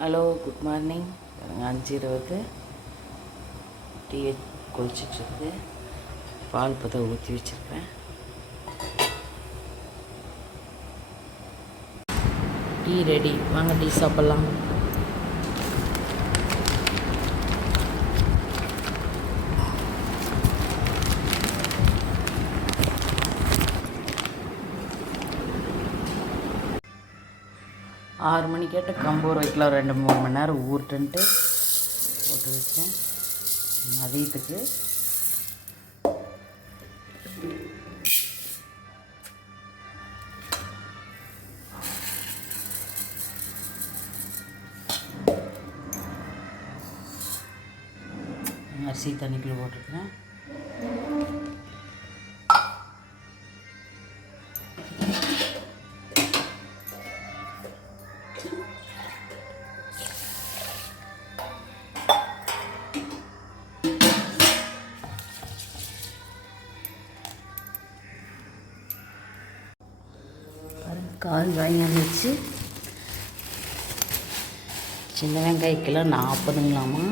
Hello, good morning. 5:20 tea குளிச்சிட்ருக்கு. பால் பற்ற ஊற்றி வச்சுருக்கேன். டீ ரெடி, வாங்க டீ சாப்பிட்லாம். ஆறு மணி கேட்டு கம்பூர் வைக்கலாம், 2-3 மணி நேரம் ஊர்ட்டுன்ட்டு போட்டு வச்சேன். மதியத்துக்கு அரிசி தண்ணிக்குள்ளே போட்டிருக்கிறேன். கால் வாங்கி வந்துச்சு. சின்ன வெங்காயம் கிலோ 40ங்களாமா.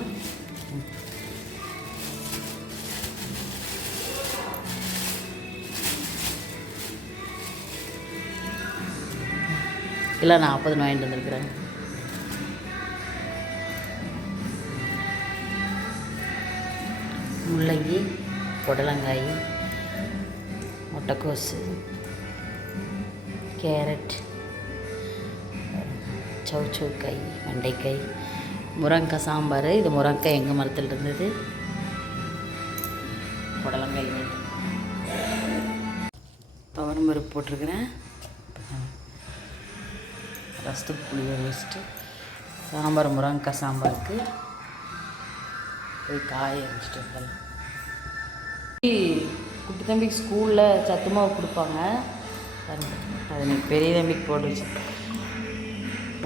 கிலோ 40 வாங்கிட்டு வந்துருக்குறேன். முள்ளங்கி, புடலங்காய், முட்டைக்கோசு, கேரட், சவுச்சவுக்காய், வெண்டைக்காய், முருங்கைக்காய் சாம்பார். இது முருங்கைக்காய் எங்கள் மரத்தில் இருந்தது. புடலங்காய், துவரம் பருப்பு போட்டிருக்கிறேன். ரசத்துக்கு புளியை வச்சுட்டு சாம்பார், முருங்கைக்காய் சாம்பாருக்கு போய் காய வச்சுட்டு இருக்கலாம். குட்டி தம்பிக்கு ஸ்கூலில் சத்து மாவு கொடுப்பாங்க. அது எனக்கு பெரிய தம்பிக்கு போட்டு வச்சு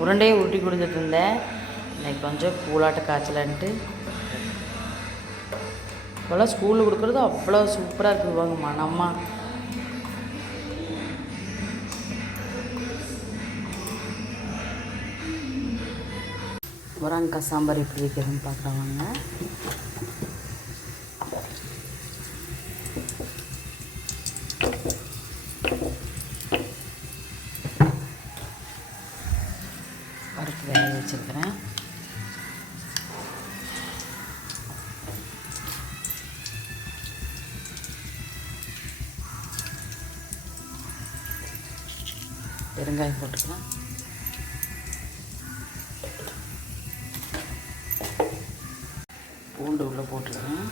உருண்டையே உருட்டி கொடுத்துட்டு இருந்தேன். இன்னைக்கு கொஞ்சம் கூலாட்ட காய்ச்சலான்ட்டு. இப்போல்லாம் ஸ்கூலில் கொடுக்குறது அவ்வளோ சூப்பராக இருக்குவாங்க, மனமாக. முருங்கைக்காய் சாம்பார் எப்படி வைக்கிறதுன்னு பார்க்குறவங்க பருப்பு வேக வச்சுருக்கிறேன். பெருங்காயம் போட்டுக்கலாம். பூண்டு உள்ளே போட்டுருக்கேன்.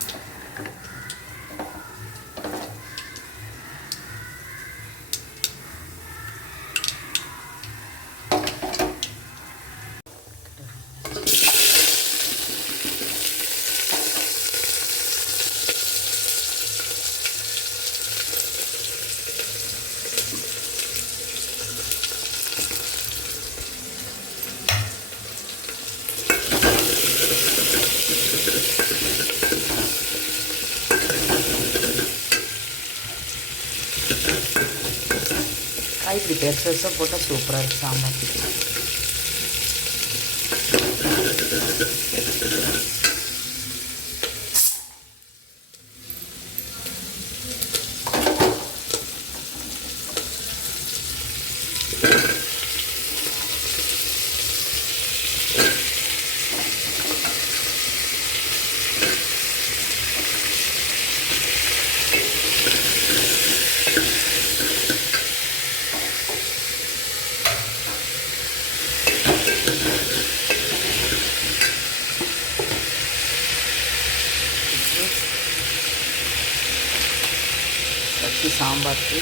இப்படி பெருசு பெருசாக போட்டால் சூப்பராக இருக்குது சாம்பார். சாம்பாருக்கு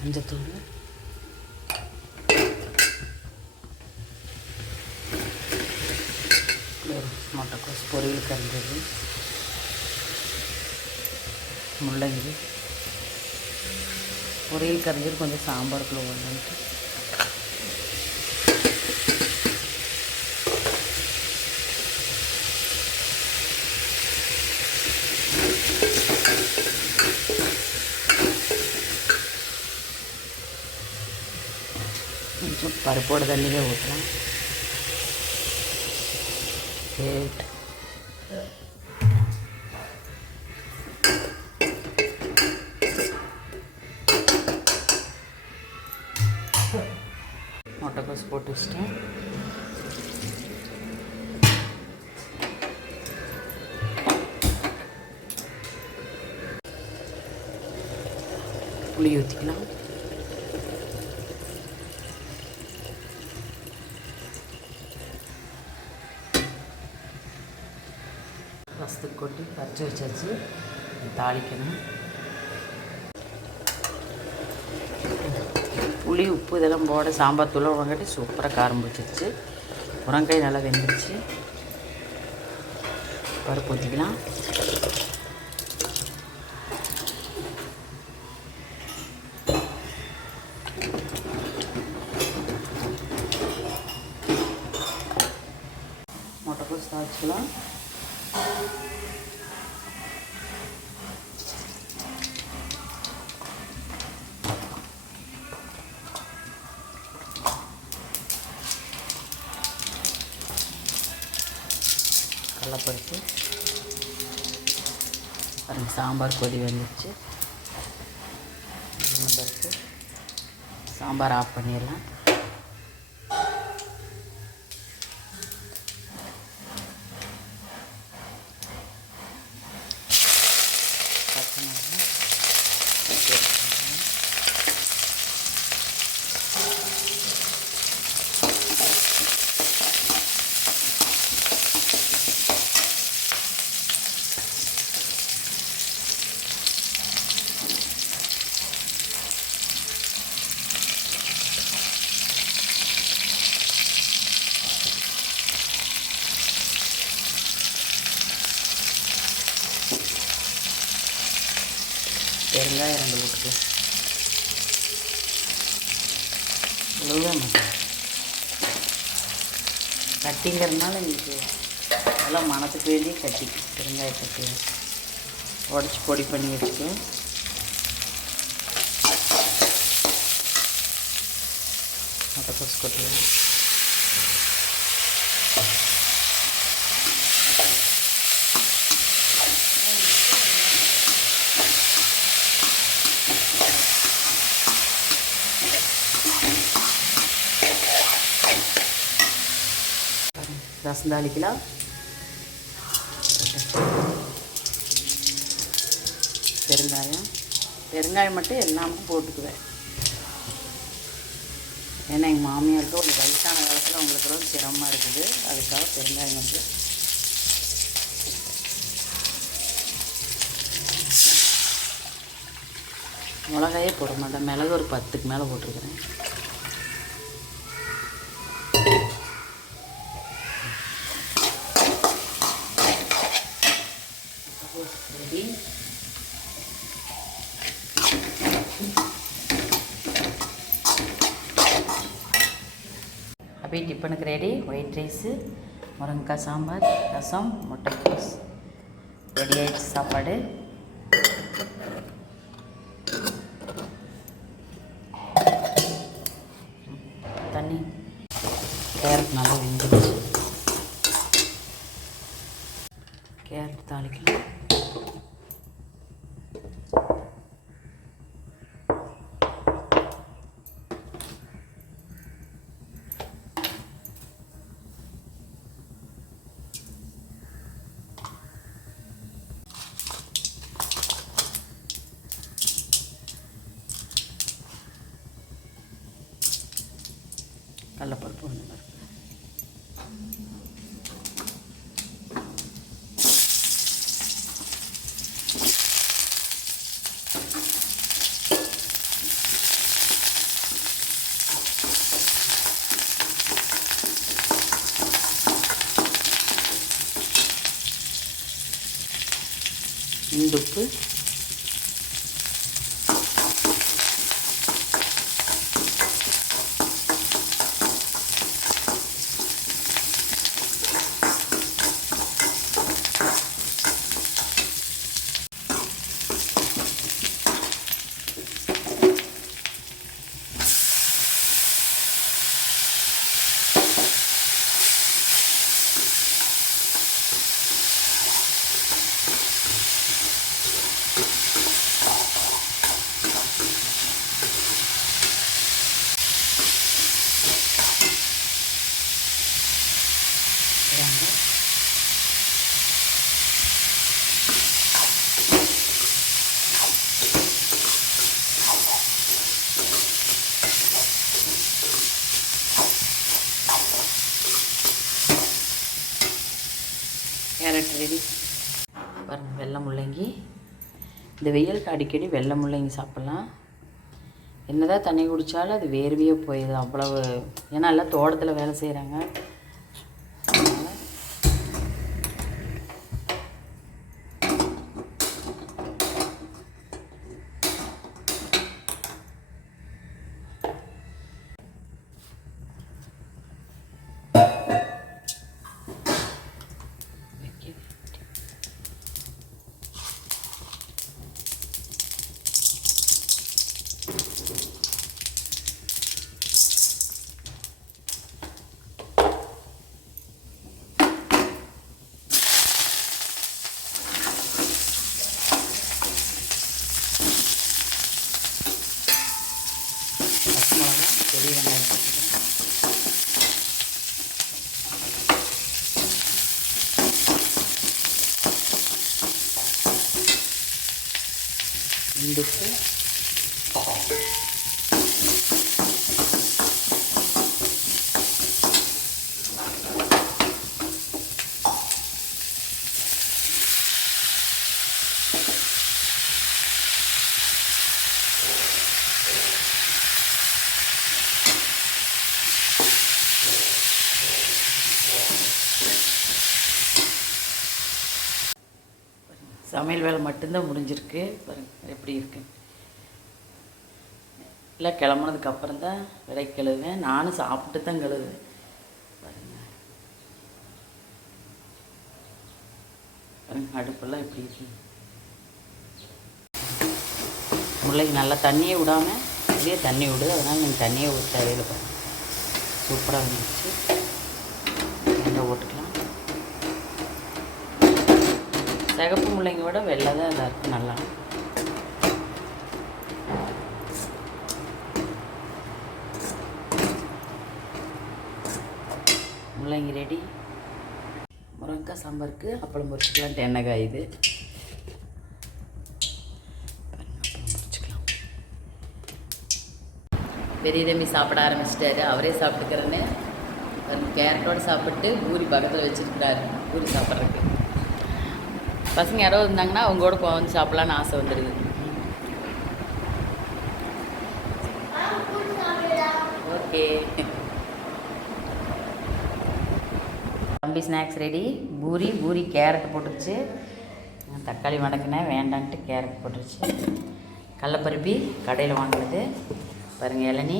மஞ்சத்தூள், முட்டைக்கோஸ் பொரியலுக்கு இருந்தது, முள்ளங்கி, பொரியல் கரைஞ்சிட்டு கொஞ்சம் சாம்பாருக்குள்ளே போடலான்ட்டு. கொஞ்சம் பருப்போட தண்ணியே ஊற்றலாம். கேட் முட்டைக்கோஸ் போட்டு வச்சிட்டேன். புளி ஊற்றிக்கலாம். ரசத்துக்கு கொட்டி பறிச்சு வச்சாச்சு. தாளிக்கணும். புளி உப்பு இதெல்லாம் போட சாம்பார் தூள் வாங்கிட்டு சூப்பராக காரம் பிடிச்சிருச்சு. முருங்காய் நல்லா வெந்துருச்சு. பருப்பு ஊற்றிக்கலாம். முட்டைக்கோஸ் தாளிச்சிக்கலாம். கடலைப்பருப்பு பாருங்கள், சாம்பார் கொதி வந்துடுச்சு. பருப்பு சாம்பார் ஆஃப் பண்ணிடலாம். பச்சை மிளகாய் பெருங்காயம் 2 ஊற்றுக்கலாம். இவ்வளோதான் மாட்டேன் கட்டிங்கிறதுனால இன்றைக்கி எல்லாம் மனத்துக்கு வேண்டிய கட்டி பெருங்காய கட்டி உடச்சி பொடி பண்ணி வச்சுக்கேன். முட்டைக்கோஸ் கொட்டுவேன். ரசம் தாளிக்கலாம். பெருங்காயம் மட்டும் எல்லாமே போட்டுக்குவேன். ஏன்னா எங்கள் மாமியாருக்கு ஒரு வயசான காலத்தில் அவங்களுக்கெல்லாம் சிரமமாக இருக்குது. அதுக்காக பெருங்காயம் மட்டும். மிளகாயே போட மாட்டேன். மிளகு ஒரு 10க்கு மேலே போட்டிருக்கிறேன். அப்படியே டிஃபனுக்கு ரெடி. ஒயிட் ரைஸு, முருங்கைக்காய் சாம்பார், ரசம், முட்டைக்கோஸ் ரெடி ஆகிடுச்சு சாப்பாடு. தண்ணி கேரட் நல்லா வெந்துடுச்சு. கேரட் தாளிக்கலாம். கடலைப்பருப்பு ஒன்று பருப்பு. இந்துப்பு, ரெடி. பாருங்கள் வெள்ளை முள்ளங்கி. இந்த வெயிலுக்கு அடிக்கடி வெள்ளை முள்ளங்கி சாப்பிட்லாம். என்னதான் தண்ணி குடித்தாலும் அது வேர்வையே போயிடுது அவ்வளவு. ஏன்னா எல்லாம் தோட்டத்தில் வேலை செய்கிறாங்க. பெரிய வெங்காயம் போட்டுக்கிறேன். இந்துப்பு, சமையல் வேலை மட்டும்தான் முடிஞ்சிருக்கு. பாருங்கள் எப்படி இருக்கு. இல்லை கிளம்புனதுக்கு அப்புறம் தான் விலை கழுவுவேன். நானும் சாப்பிட்டு தான் கழுவுவேன். பாருங்கள் பாருங்கள் அடுப்பெல்லாம் எப்படி இருக்கு. முல்லைக்கு நல்லா தண்ணியே விடாமல் இதே தண்ணி விடுது. அதனால் நீங்கள் தண்ணியே ஊற்ற தேவையில்லை. பாருங்கள் சூப்பராக வந்துடுச்சு. வெங்காயம் போட்டுக்கலாம். சிகப்பு முள்ளங்கியோட வெள்ளை தான் இதாக இருக்குது நல்லா. முள்ளங்கி ரெடி. முருங்கைக்காய் சாம்பாருக்கு அப்பளம் பொரிச்சிக்கலாம். எண்ணெய் காயுது. அப்பளம் பொரிச்சிக்கலாம். பெரிய தம்பி சாப்பிட ஆரம்பிச்சிட்டாரு. அவரே சாப்பிட்டுக்கிறேன்னு கேரட்டோடு சாப்பிட்டு பூரி பக்கத்தில் வச்சுருக்கிறாரு பூரி சாப்பிட்றதுக்கு. பசங்க யாரோ இருந்தாங்கன்னா அவங்களோட வந்து சாப்பிட்லான்னு ஆசை வந்துடுது. ஓகே தம்பி ஸ்நாக்ஸ் ரெடி. பூரி கேரட் போட்டுருச்சு. தக்காளி வதக்கினேன் வேண்டான்ட்டு கேரட் போட்டுருச்சு. கடலப்பருப்பி கடையில் வாங்கினது. பாருங்கள் இளநீ.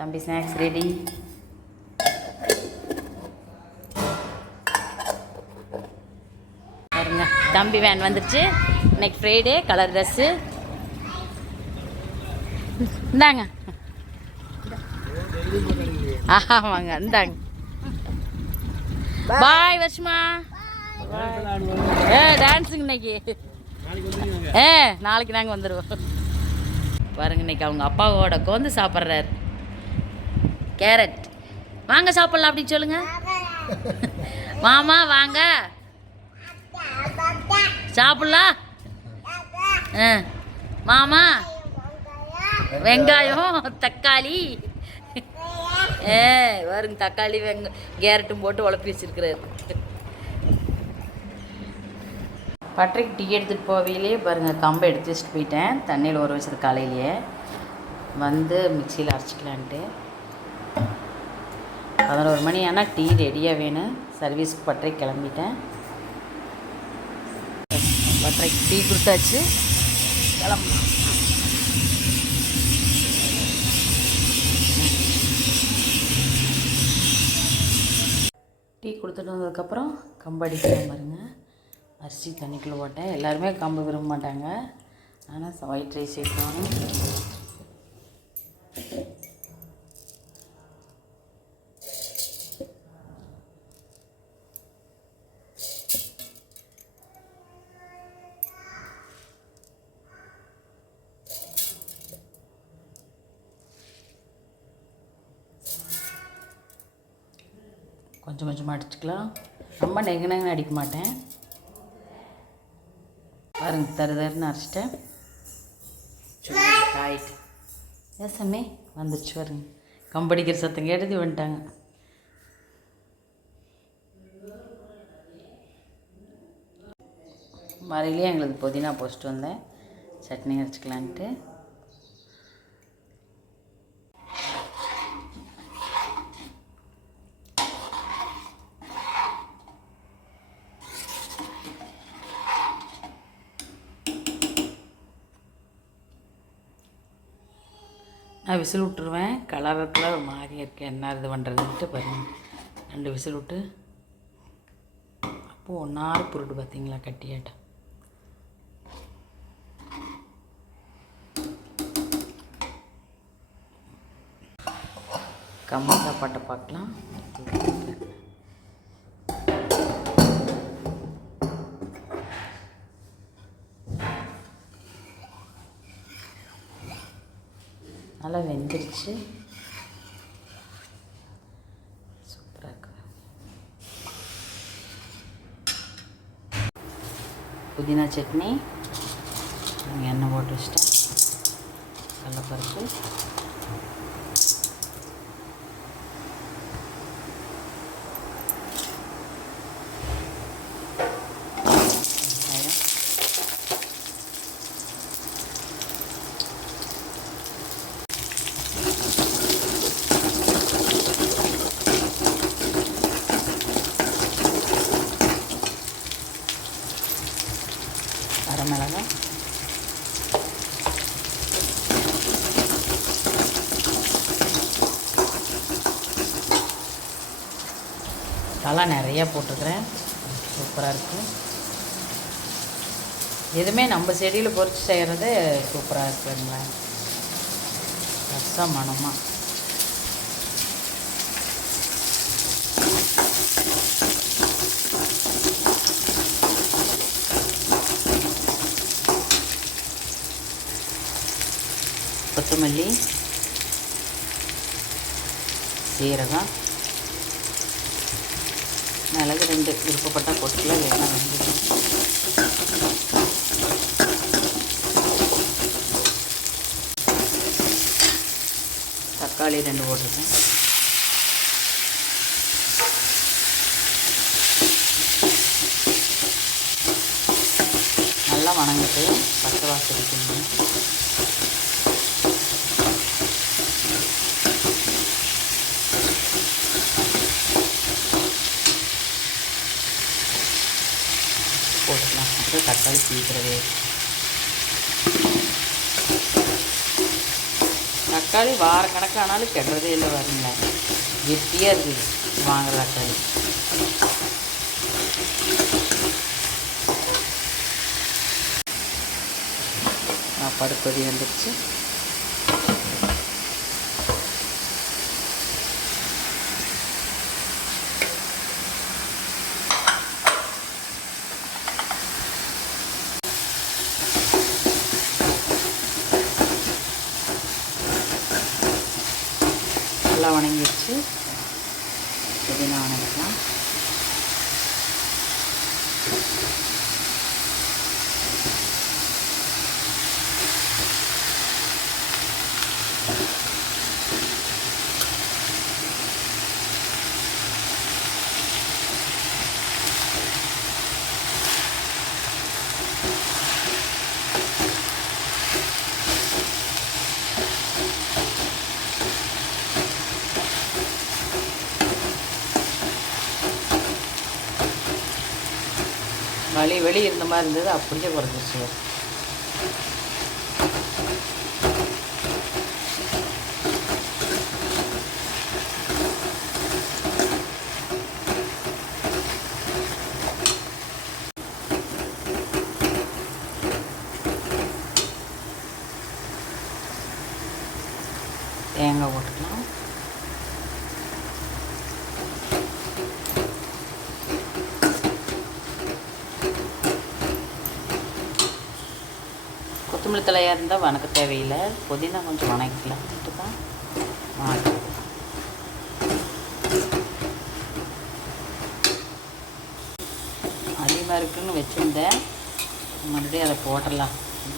தம்பி ஸ்நாக்ஸ் ரெடி. தம்பி வேன் வந்துடுச்சு. இன்னைக்கு ஃப்ரைடே கலர் ட்ரெஸ்ஸு. இந்தாங்க. ஆமாங்க இந்தாங்க. பாய் வருஷமா. டான்ஸுங்க இன்னைக்கு. நாளைக்கு நாங்கள் வந்துடுவோம். பாருங்க இன்னைக்கு அவங்க அப்பாவோட கோந்து சாப்பிட்றாரு கேரட். வாங்க சாப்பிட்லாம் அப்படின்னு சொல்லுங்க. மாமா வாங்க சாப்பிட்லாம். மாமா வெங்காயம் தக்காளி வருங்க. தக்காளி கேரட்டும் போட்டு உழப்பி வச்சுருக்கிறாரு. பட்டறைக்கு டீ எடுத்துகிட்டு போவையிலே பாருங்கள் கம்பை எடுத்து வச்சுட்டு போயிட்டேன். தண்ணியில் ஊற வச்சது காலையிலேயே. வந்து மிக்சியில் அரைச்சிக்கலான்ட்டு 11 மணி ஆனால் டீ ரெடியாக வேணும். சர்வீஸுக்கு பட்டறைக்கு கிளம்பிட்டேன். பட்டறைக்கு டீ கொடுத்தாச்சு. கிளம்பலாம். டீ கொடுத்துட்டு வந்ததுக்கப்புறம் கம்பு அடிக்கலாம் பாருங்க. அரிசி தண்ணிக்குள்ளே போட்டேன். எல்லாருமே கம்பு விரும்ப மாட்டாங்க. ஆனால் ஒயிட் ரைஸ் சேர்க்கணும். கொஞ்சம் கொஞ்சமாக அடிச்சுக்கலாம். ரொம்ப நெருங்கினு அடிக்க மாட்டேன். பாருங்க தருன்னு அரைச்சிட்டேன். ஆயிட்டு ஏசமே வந்துச்சு பாருங்க. கம்படிக்கிற சத்தம் கேட்டது வந்துட்டாங்க. வரையிலேயே எங்களுக்கு புதினா போஸ்ட்டு வந்தேன், சட்னி அரைச்சிக்கலான்ட்டு. நான் விசில் விட்டுருவேன். கலர் மாறி இருக்கேன், என்ன இது பண்ணுறதுன்ட்டு பாருங்கள். 2 விசில் விட்டு அப்போது ஒன்றாறு புருட்டு பார்த்தீங்களா கட்டியாட்டம். கம்மி சாப்பாட்டை பார்க்கலாம். நல்லா வெந்துருச்சு, சூப்பராக இருக்கு. புதினா சட்னி எண்ணெய் போட்டு வச்சிட்டேன். கடலைப்பருப்பு, வரமிளகாய், தலை நிறையா போட்டுக்கிறேன், சூப்பராக இருக்கும். எதுவுமே நம்ம செடியில் பொறிச்சு செய்கிறது சூப்பராக இருக்குங்களா, ரசம் மணமாக. கொத்தமல்லி, சீரகம், மிளகு 2 விருப்பப்பட்டால் போட்டுக்கலாம், இல்லைன்னா வெந்தயம். தக்காளி 2 போட்டிருக்கேன். நல்லா வணங்கிட்டு பச்சை வாசம் இருக்கணும். போட்டுக்கலாம். அப்புறம் தக்காளி சீக்கிரவே, தக்காளி வாரக்கணக்கானாலும் கெடுறதே இல்லை வருங்களா, கெட்டியாக இருக்குது வாங்குற தக்காளி. பருப்பொடி வந்துடுச்சு. நல்லா வணங்கிடுச்சு, புதினா வணங்கிக்கலாம். வெளி இருந்த மாதிரி இருந்தது, அப்படியே குறைஞ்சிச்சு. தேங்காய் போட்டுக்கலாம். கொத்தமல்லி தலையாக இருந்தால் வணக்க தேவையில்லை, புதினா கொஞ்சம் வணக்கலாம்ட்டு தான் வணக்கம். அதிகமாக இருக்குதுன்னு வச்சுருந்தேன், மறுபடியும் அதை போடலாம்.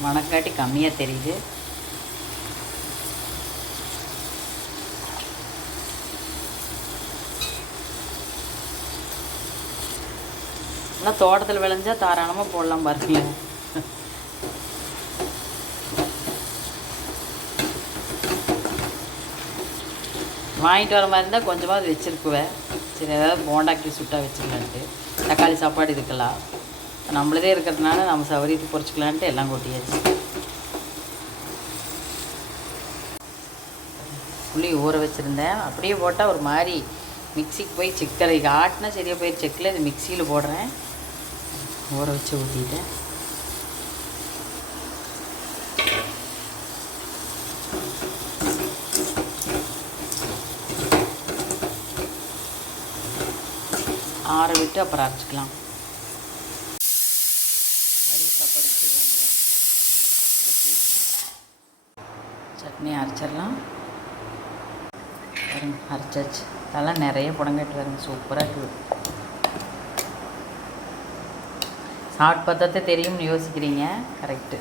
வணக்காட்டி கம்மியாக தெரியுது. ஆனால் தோட்டத்தில் விளைஞ்சா தாராளமாக போடலாம் பாருங்களேன். வாங்கிட்டு வர மாதிரி இருந்தால் கொஞ்சமாக வச்சுருக்குவேன். சரி ஏதாவது போண்டாக்கி சுட்டாக வச்சுக்கலான்ட்டு. தக்காளி சாப்பாடு இதுக்கெல்லாம் நம்மளதே இருக்கிறதுனால நம்ம சவரியத்துக்கு பொறிச்சிக்கலான்ட்டு எல்லாம் கொட்டியாச்சு. புளி ஊற வச்சுருந்தேன். அப்படியே போட்டால் ஒரு மாதிரி மிக்சிக்கு போய் செக்கரை ஆட்டினா சரியாக போய் செக்கில் இது மிக்சியில் போடுறேன். ஊற வச்சு ஊற்றிட்டேன். ஆற விட்டு அப்புறம் அரைச்சிக்கலாம். மதிய சாப்பாடு சட்னி அரைச்சிடலாம். அரைச்சாச்சு. அதெல்லாம் நிறைய புடங்கட்டு வருங்க, சூப்பராக இருக்குது. சாப்பிட்டு பார்த்தா தெரியும்னு யோசிக்கிறீங்க, கரெக்டு.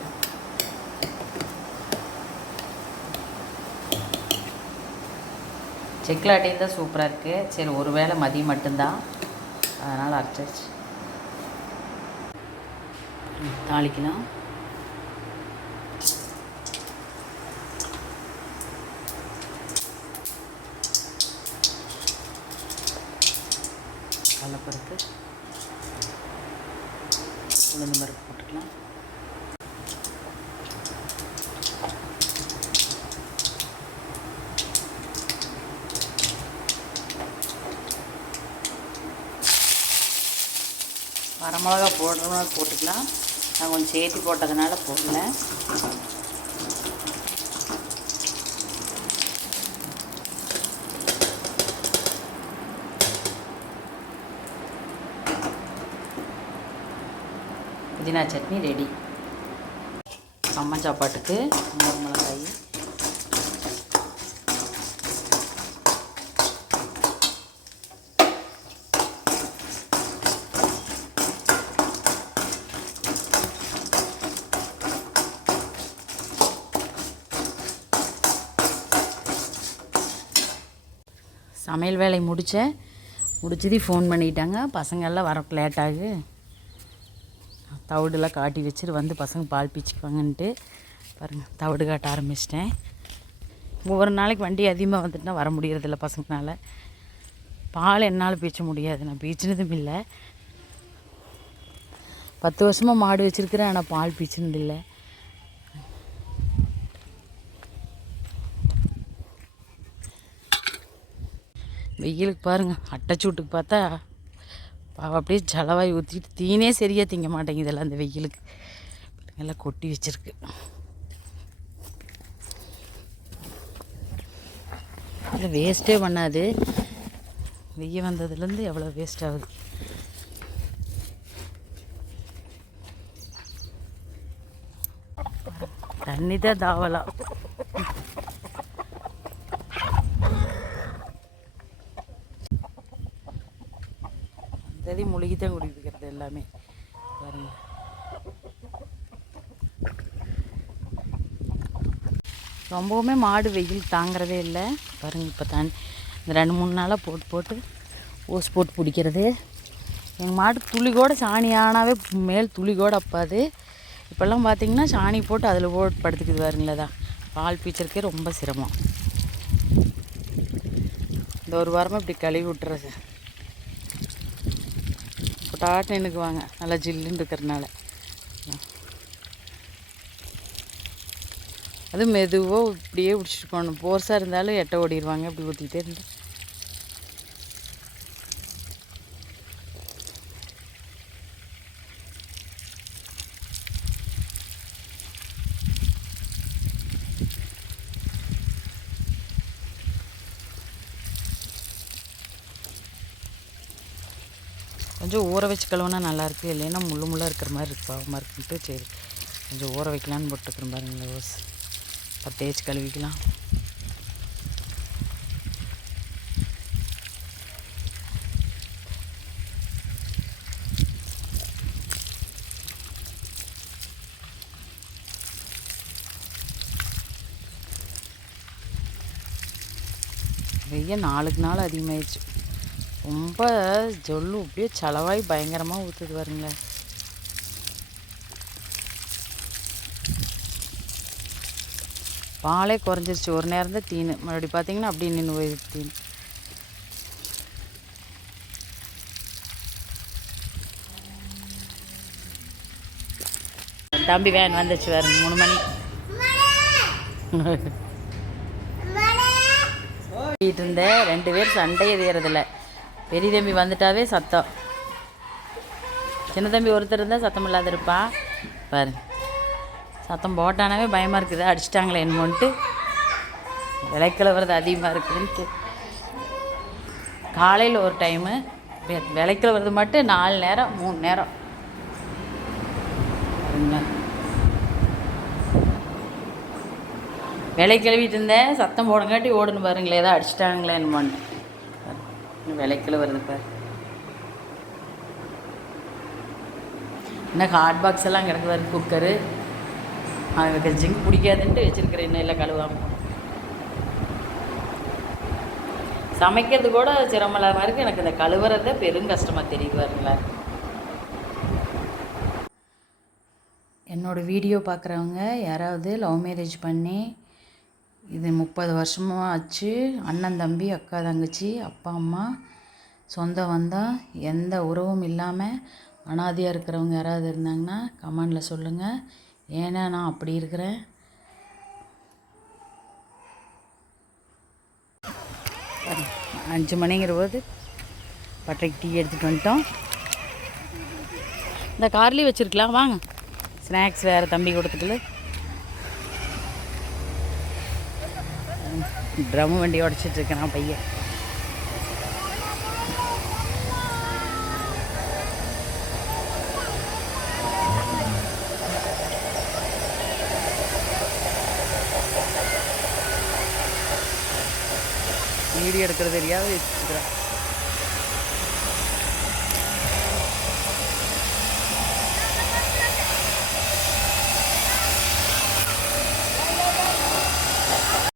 செக்கில் ஆட்டியும் தான் சூப்பராக இருக்குது. சரி ஒரு வேளை மதியம் மட்டும்தான், அதனால் அரைச்சாச்சு. தாளிக்கலாம். கடலைப்பருப்பு, உளுந்து பருப்பு போட்டுக்கலாம். வரமிளகா போடுறோம்னா போட்டுக்கலாம். நான் கொஞ்சம் சேர்த்து போட்டதுனால போடல. புதினா சட்னி ரெடி. அம்மா சாப்பாட்டுக்கு மோர் மிளகாய், சமையல் வேலை முடிச்சது ஃபோன் பண்ணிட்டாங்க. பசங்கள்லாம் வர லேட்டாகு, தவிடெல்லாம் காட்டி வச்சுட்டு வந்து பசங்க பால் பீச்சிக்குவாங்கன்ட்டு பாருங்கள் தவிடு காட்ட ஆரம்பிச்சிட்டேன். ஒவ்வொரு நாளைக்கு வண்டி அதிகமாக வந்துட்டுனா வர முடியறதில்ல பசங்களால். பால் என்னால் பீச்ச முடியாது, நான் பீச்சினதும் இல்லை. 10 வருஷமாக மாடு வச்சுருக்கிறேன், ஆனால் பால் பீச்சினது இல்லை. வெயிலுக்கு பாருங்கள், அட்டைச்சூட்டுக்கு பார்த்தா அப்படியே ஜலவாய் ஊற்றிட்டு தீனே சரியாக திங்க மாட்டேங்குதெல்லாம் அந்த வெயிலுக்கு. எல்லாம் கொட்டி வச்சுருக்கு. இல்லை வேஸ்ட்டே பண்ணாது. வெய்ய வந்ததுலேருந்து எவ்வளோ வேஸ்ட் ஆகுது. தண்ணி தான் தாவலாம். மூழ்கி தான் குடிக்கிறது எல்லாமே பாருங்க. ரொம்பவுமே மாடு வெயில் தாங்கிறதே இல்லை பாருங்கள். இப்போ இந்த 2-3 நாளாக போட்டு ஓஸ் போட்டு பிடிக்கிறது. எங்கள் மாடு துளி கூட சாணி ஆனாவே மேல் துளி கூட அப்பாது. இப்போல்லாம் பார்த்திங்கன்னா சாணி போட்டு அதில் போட்டு படுத்துக்குது பாருங்களேதான். பால் பீச்சருக்கே ரொம்ப சிரமம். இந்த ஒரு வாரமாக இப்படி கழுவி விட்டுறது. டாட் நின்றுக்குவாங்க நல்லா ஜில்லுன்னு இருக்கிறதுனால. அது மெதுவாக இப்படியே பிடிச்சிட்டு போகணும். போர்ஸாக இருந்தாலும் எட்ட ஓடிடுவாங்க இப்படி ஊற்றிக்கிட்டே இருந்து. கொஞ்சம் ஊற வச்சு கழுவுனா நல்லாயிருக்கு, இல்லைன்னா முள்ளாக இருக்கிற மாதிரி இருக்கு, பாவமாக இருக்குன்ட்டு சரி கொஞ்சம் ஊற வைக்கலான்னு போட்டுக்கிறேன் பாருங்களேன். ஓஸ் தேய்ச்சி கழுவிக்கலாம். வெய்ய நாளுக்கு நாள் அதிகமாகிடுச்சு. ரொம்ப ஜொல்லு அப்படியே செலவாய் பயங்கரமாக ஊற்றுது பாருங்களேன். பாலே குறைஞ்சிருச்சு. ஒரு நேரம் தான் தீனு, மறுபடி பார்த்தீங்கன்னா அப்படியே நின்று போயிடுது தீனு. தம்பி வேன் வந்துச்சு வேறு 3 மணி இருந்த 2 பேர் சண்டையே தீரதில்லை. பெரிய தம்பி வந்துட்டாவே சத்தம். சின்ன தம்பி ஒருத்தர் இருந்தால் சத்தம் இல்லாத இருப்பான். பாரு, சத்தம் போட்டானாவே பயமாக இருக்குது, அடிச்சிட்டாங்களே என்னமோன்ட்டு. விளைக்கிழவரது அதிகமாக இருக்குதுன்ட்டு காலையில் ஒரு டைமு, விளைக்கிழவரது மட்டும் 4 நேரம் 3 நேரம். விலை கிளவிட்டு இருந்தேன், சத்தம் போடங்காட்டி ஓடுன்னு பாருங்களே, ஏதோ அடிச்சிட்டாங்களே என்னமான்னு. விலைக்கில் வருது பாரு. இன்னும் ஹாட் பாக்ஸ் எல்லாம் கிடக்கு பாரு, குக்கரு. அது ஜிங்க் பிடிக்காதுன்ட்டு வச்சுருக்கிறேன், இன்னும் இல்லை கழுவாமல். சமைக்கிறது கூட சிரமலாமல் இருக்குது, எனக்கு இந்த கழுவுறத பெரும் கஷ்டமாக தெரியுது பாருங்களா. என்னோடய வீடியோ பார்க்குறவங்க யாராவது லவ் மேரேஜ் பண்ணி இது 30 வருஷமாக ஆச்சு, அண்ணன் தம்பி அக்கா தங்கச்சி அப்பா அம்மா சொந்தம் வந்தால் எந்த உறவும் இல்லாமல் அனாதையாக இருக்கிறவங்க யாராவது இருந்தாங்கன்னா கமெண்டில் சொல்லுங்கள். ஏன்னா நான் அப்படி இருக்கிறேன். அஞ்சு மணிங்கிற போது பட்டறைக்கு டீ எடுத்துகிட்டு வந்துட்டோம். இந்த கார்லேயே வச்சுருக்கலாம் வாங்க. ஸ்நாக்ஸ் வேறு தம்பி கொடுத்துட்டு ட்ரம் வண்டி உடச்சிட்ருக்கேன் பையன். வீடியோ எடுக்கிறது தெரியாத வச்சுக்கிறேன்.